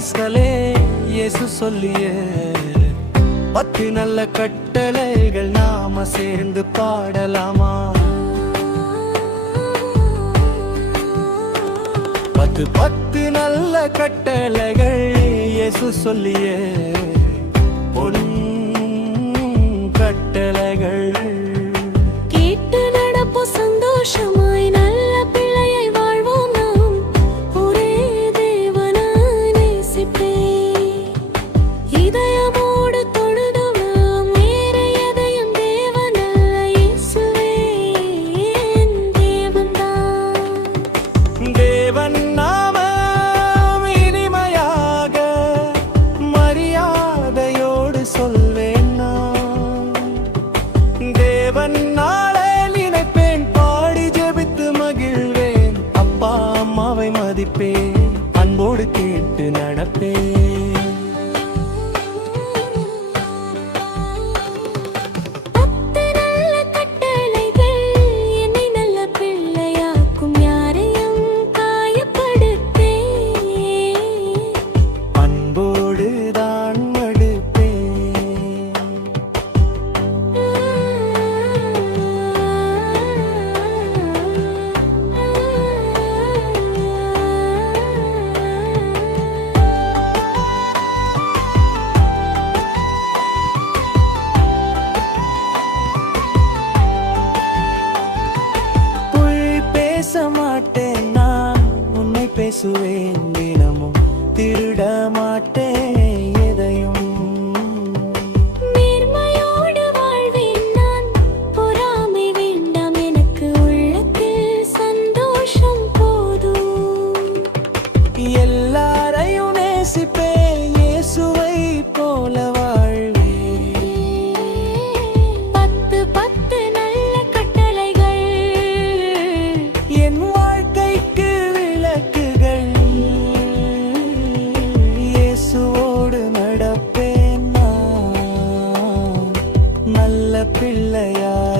வயசுகளே இயேசு சொல்லியே 10 நல்ல கட்டளைகள் நாம சேர்ந்து பாடலாமா? 10 நல்ல கட்டளைகள் இயேசு சொல்லியே பொன் கட்டளைகள் கேட்டு நடப்போம் சந்தோஷமாய் நல்ல பிள்ளையை வாழ்வோம் நாம் ஒரே தேவனாய் நேசிப்பே இதயமோடு தொழுதுவோம் வேற எதையும் தேவனல்ல இயேசுவே என் தேவன்தான். தேவன் நாமம் இனிமையாக மரியாதையோடு சொல்வேன் நான். தேவன் நாளை நினைப்பேன், பாடி ஜெபித்து மகிழ்வேன். அப்பா அம்மாவை மதிப்பேன், அன்போடு கேட்டு நடப்பேன். 10 நல்ல கட்டளைகள் என்னை நல்ல பிள்ளையாக்கும் யாரையும் காயப்படுத்தே அன்போடு தான் மடுப்பேன். பொய் பேச மாட்டேன் நான், உன்னை பேசுவேன் தினமும். திருட மாட்டேன் எதையும். நேர்மையோடு வாழ்வேன் நான் பொறாமை வேண்டாம் எனக்கு உள்ளத்தில் சந்தோஷம் போதும். எல்லாரையும் நேசிப்பேன், இயேசுவை போல வாழ்வேன். 10 நல்ல கட்டளைகள் என் வாழ்க்கைக்கு விளக்குகள். இயேசுவோடு நடப்பேன் நான், நல்ல பிள்ளையாய்